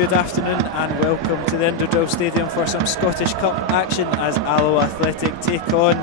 good afternoon and welcome to the Indodrill Stadium for some Scottish Cup action as Alloa Athletic take on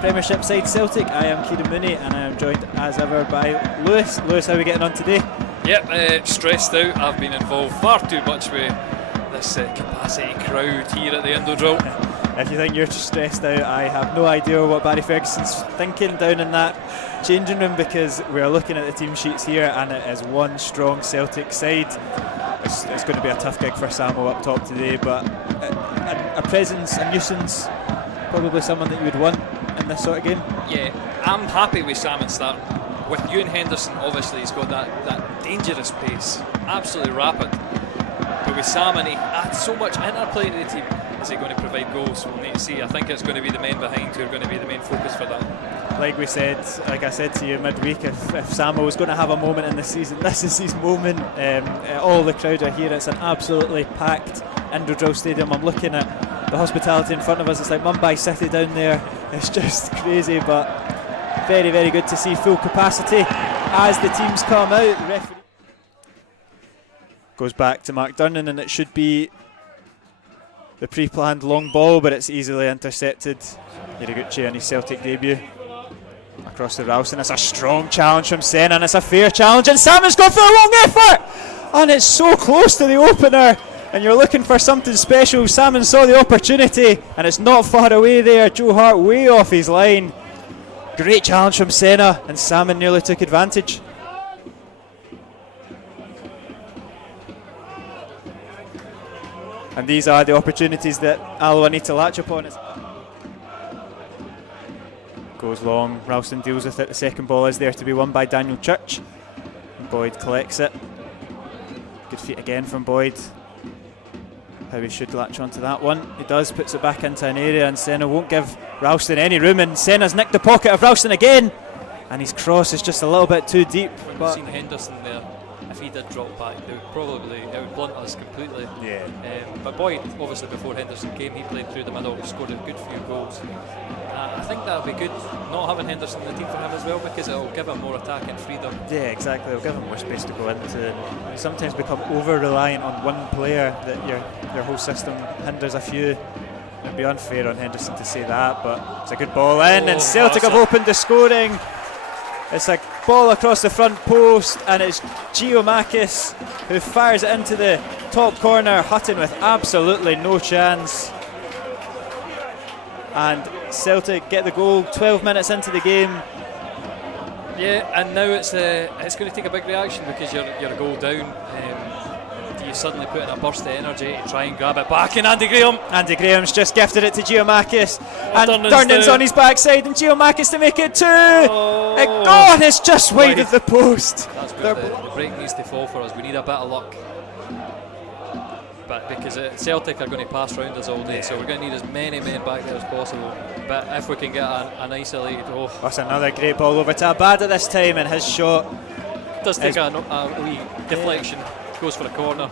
Premiership side Celtic. I am Kieran Mooney and I am joined as ever by Lewis. Lewis, how are we getting on today? Yep, stressed out. I've been involved far too much with this capacity crowd here at the Indodrill. If you think you're stressed out, I have no idea what Barry Ferguson's thinking down in that changing room, because we're looking at the team sheets here and it is one strong Celtic side. It's going to be a tough gig for Samo up top today, but a presence, a nuisance, probably someone that you would want in this sort of game. Yeah, I'm happy with Salmon starting. With Ewan Henderson, obviously he's got that dangerous pace, absolutely rapid. But with Salmon, he adds so much interplay to the team. Is he going to provide goals? We'll need to see. I think it's going to be the men behind who are going to be the main focus for that. Like I said to you midweek, if Samo was going to have a moment in the season, this is his moment. All the crowd are here. It's an absolutely packed Indodrill Stadium. I'm looking at the hospitality in front of us. It's like Mumbai City down there. It's just crazy, but very, very good to see full capacity as the teams come out. The referee goes back to Mark Durnan, and it should be the pre-planned long ball, but it's easily intercepted. Hiraguchi on his Celtic debut. Across the Ralston, it's a strong challenge from Senna, and it's a fair challenge, and Salmon's gone for a long effort! And it's so close to the opener, and you're looking for something special. Salmon saw the opportunity, and it's not far away there. Joe Hart way off his line. Great challenge from Senna, and Salmon nearly took advantage. And these are the opportunities that Alloa need to latch upon. Goes long, Ralston deals with it. The second ball is there to be won by Daniel Church. And Boyd collects it. Good feet again from Boyd. How he should latch onto that one. He does, puts it back into an area, and Senna won't give Ralston any room, and Senna's nicked the pocket of Ralston again, and his cross is just a little bit too deep. When we've seen Henderson there, if he did drop back, it would blunt us completely. Yeah. But Boyd, obviously before Henderson came, he played through the middle, scored a good few goals. I think that'll be good, not having Henderson in the team for him as well, because it'll give him more attacking freedom. Yeah, exactly. It'll give him more space to go into. You sometimes become over-reliant on one player, that your whole system hinders a few. It'd be unfair on Henderson to say that, but it's a good ball in, and Celtic have opened the scoring. It's a ball across the front post, and it's Giamakis who fires it into the top corner. Hutton with absolutely no chance. And Celtic get the goal 12 minutes into the game. Yeah, and now it's going to take a big reaction, because you're a goal down. Do you suddenly put in a burst of energy to try and grab it back? And Andy Graham's just gifted it to Giamakis, and Durnan's on his backside, and Giamakis to make it two. And it's just wide of the post. That's where the break needs to fall for us. We need a bit of luck. But because Celtic are going to pass round us all day, so we're going to need as many men back there as possible. But if we can get an isolated, that's another great ball over to Abada this time, and his shot does take a wee deflection, goes for a corner.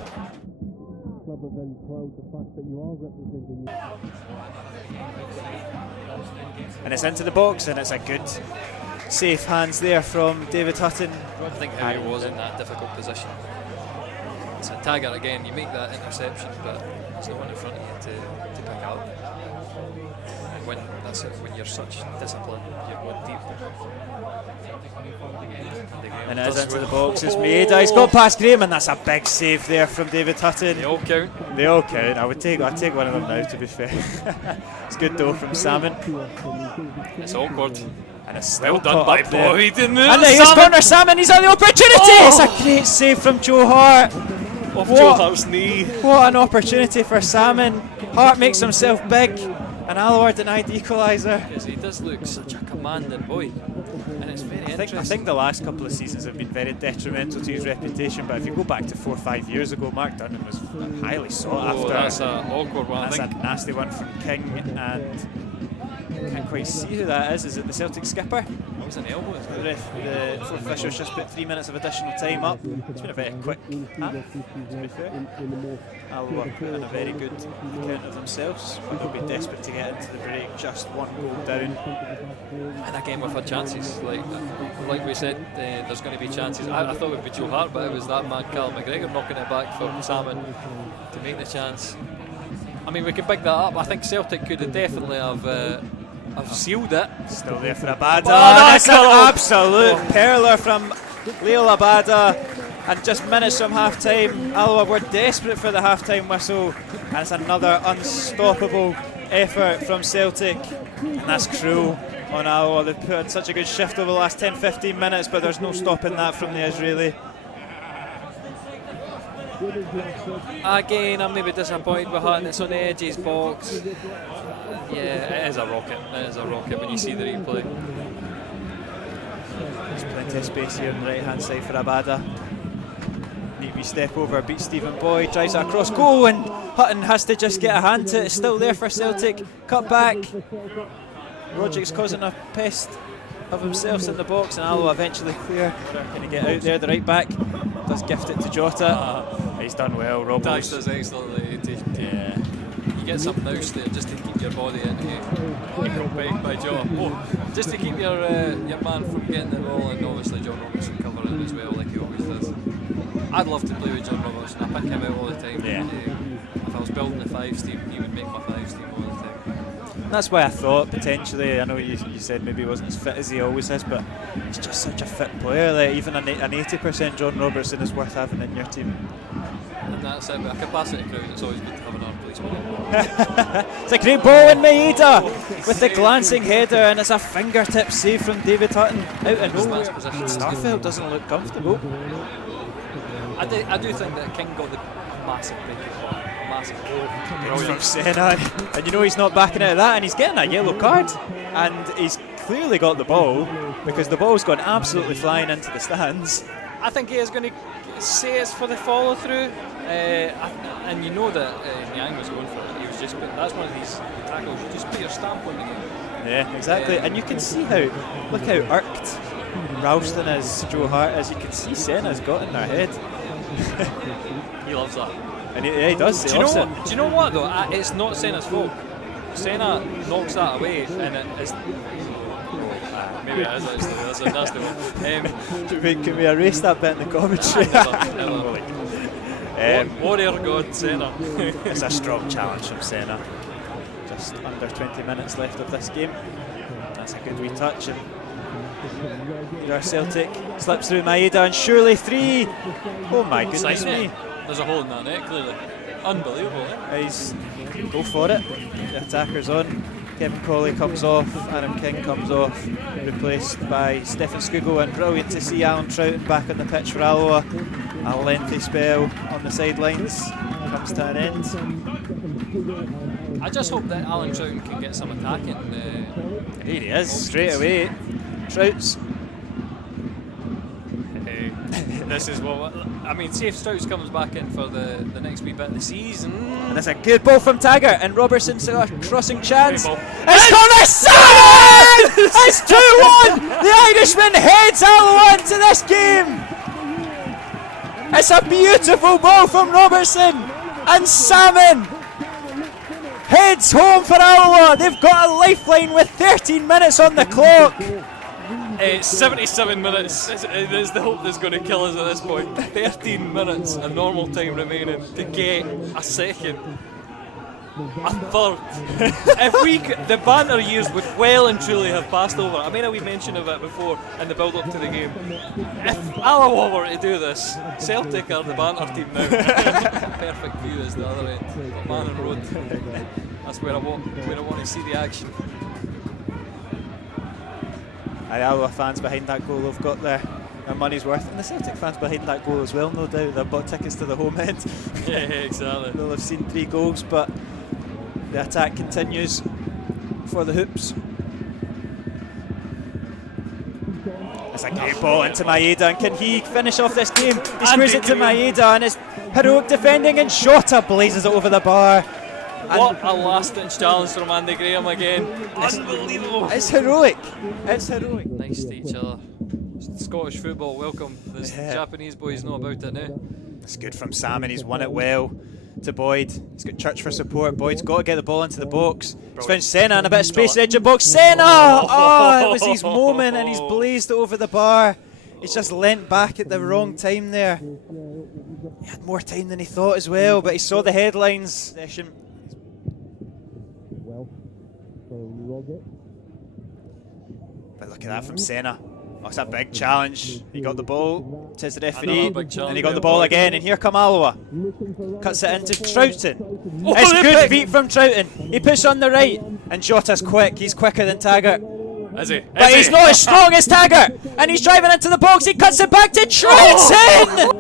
And it's into the box, and it's a good safe hands there from David Hutton. I don't think how he was in that difficult position. It's a tagger again, you make that interception, but there's no one in front of you to pick up. And when you're such discipline, you're going deep. And it is into the box, it's Maeda. He's got past Graham, and that's a big save there from David Hutton. They all count. They all count. I'd take one of them now, to be fair. It's good though from Salmon. It's awkward. And it's well done by Boyd. And there he's corner Salmon, he's on the opportunity! It's a great save from Joe Hart. Off Joe Hart's knee. What an opportunity for Salmon. Hart makes himself big, and Alloa denied the equaliser. Yes, he does look such a commanding boy, and it's very interesting. I think the last couple of seasons have been very detrimental to his reputation, but if you go back to 4 or 5 years ago, Mark Durnan was highly sought after. That's an awkward one. That's a nasty one from King, and I can't quite see who that is. Is it the Celtic skipper? was an elbow. The fourth officials just put 3 minutes of additional time up. It's been a very quick half, to be fair. Alloa put in a very good account of themselves, but they'll be desperate to get into the break, just one goal down. And again, we've had chances. Like we said, there's going to be chances. I thought it would be Joe Hart, but it was that man, Carl McGregor, knocking it back for Salmon to make the chance. I mean, we can pick that up. I think Celtic could have definitely have sealed it. Still there for Abada. That's an absolute perler from Leo Abada. And just minutes from half time, Alloa were desperate for the half time whistle. And it's another unstoppable effort from Celtic. And that's cruel on Alloa. They've put in such a good shift over the last 10-15 minutes, but there's no stopping that from the Israeli. Again, I'm maybe disappointed with Hutton. It's on the edge of his box. Yeah, it is a rocket. It is a rocket when you see the replay. There's plenty of space here on the right hand side for Abada. Neat wee step over, beats Stephen Boyd, drives it across goal, and Hutton has to just get a hand to it. It's still there for Celtic. Cut back. Roderick's causing a pest of himself in the box, and Alloa eventually clear. Going to get out there. The right back does gift it to Jota. He's done well, Rob. Dax does excellently. You get some nous there just to keep your body into by Joe. Just to keep your man from getting the ball, and obviously John Robertson covering as well, like he always does. I'd love to play with John Robertson. I pick him out all the time. Yeah. If I was building the 5s team, he would make my 5s team all the time. That's why I thought potentially, I know you said maybe he wasn't as fit as he always is, but he's just such a fit player. Like even an 80% John Robertson is worth having in your team. And that's it, but a capacity crowd, it's always good to have another policeman. It's a great ball in Maeda with the glancing header, and it's a fingertip save from David Hutton out of nowhere. Starfield doesn't look comfortable. I do think that King got the massive break as well. Massive. From Senna, and you know he's not backing out of that, and he's getting a yellow card, and he's clearly got the ball because the ball's gone absolutely flying into the stands. I think he is going to say it's for the follow through, and you know that Nyang was going for it. He was just, that's one of these tackles. You just put your stamp on the game. Yeah, exactly, and you can see look how irked Ralston is, Joe Hart is. You can see Senna's got in their head. He loves that. And he does. Do you know what though? It's not Senna's fault. Senna knocks that away, and it's maybe it is actually. That's the one. Can we erase that bit in the commentary? Never. Warrior God Senna. It's a strong challenge from Senna. Just under 20 minutes left of this game. That's a good wee touch, and your Celtic slips through Maeda, and surely 3. Oh my goodness me. There's a hole in that net, clearly. Unbelievable, He's go for it. The attacker's on. Kevin Colley comes off, Adam King comes off, replaced by Stephen Skugel, and brilliant to see Alan Troughton back on the pitch for Alloa. A lengthy spell on the sidelines comes to an end. I just hope that Alan Troughton can get some attacking. Here he is, straight away. Trouts. This is what I mean. See if Stouts comes back in for the next wee bit of the season. And that's a good ball from Taggart, and Robertson's a crossing chance. It's Connor Salmon! It's 2-1! The Irishman heads Alloa into this game. It's a beautiful ball from Robertson, and Salmon heads home for Alloa. They've got a lifeline with 13 minutes on the clock. 77 minutes is the hope that's going to kill us at this point. 13 minutes of normal time remaining to get a second, a third. If we the banter years would well and truly have passed over. I mean, we mentioned of it before in the build up to the game. If Alloa were to do this, Celtic are the banter team now. Perfect view is the other end. But Manning Road. That's where I want to see the action. Alloa fans behind that goal have got their money's worth, and the Celtic fans behind that goal as well, no doubt. They've bought tickets to the home end. Yeah, exactly. They'll have seen 3 goals, but the attack continues for the Hoops. It's a great ball into Maeda, and can he finish off this game? He screws it to Maeda, and it's heroic defending, and Jota blazes it over the bar. What a last-ditch challenge from Andy Graham again. Unbelievable. It's heroic. It's heroic. Nice to each other. Scottish football, welcome. The Japanese boys know about it now. It's good from Sam, and he's won it well to Boyd. He's got Church for support. Boyd's got to get the ball into the box. He's found Senna in a bit of space edge of box. Senna! Oh, it was his moment, and he's blazed it over the bar. He's just leant back at the wrong time there. He had more time than he thought as well, but he saw the headlines. But look at that from Senna. Oh, it's a big challenge. He got the ball, says the referee, and he got the ball again, and here come Alloa. Cuts it into Troughton. It's good feet from Troughton. He puts on the right, and Jota's quick. He's quicker than Taggart. Is he? But he's not as strong as Taggart, and he's driving into the box. He cuts it back to Troughton!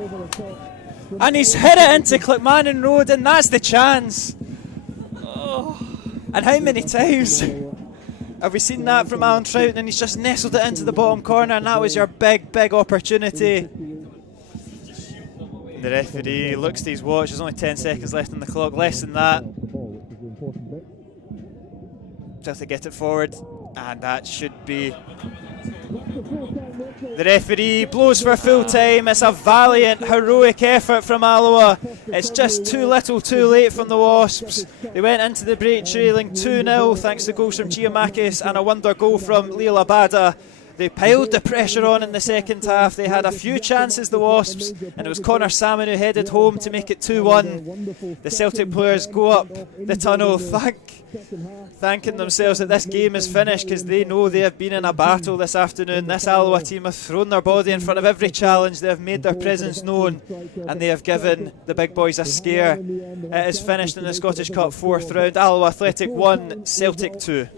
And he's hit it into Clickmannon Road, and that's the chance. And how many times have we seen that from Alan Troughton, and he's just nestled it into the bottom corner, and that was your big, big opportunity. The referee looks to his watch. There's only 10 seconds left on the clock, less than that. Just to get it forward, and that should be... The referee blows for full time. It's a valiant, heroic effort from Alloa. It's just too little too late from the Wasps. They went into the break trailing 2-0 thanks to goals from Giamakis and a wonder goal from Leo Labada. They piled the pressure on in the second half. They had a few chances, the Wasps, and it was Connor Salmon who headed home to make it 2-1. The Celtic players go up the tunnel thanking themselves that this game is finished, because they know they have been in a battle this afternoon. This Alloa team have thrown their body in front of every challenge. They have made their presence known, and they have given the big boys a scare. It is finished in the Scottish Cup 4th round. Alloa Athletic 1, Celtic 2.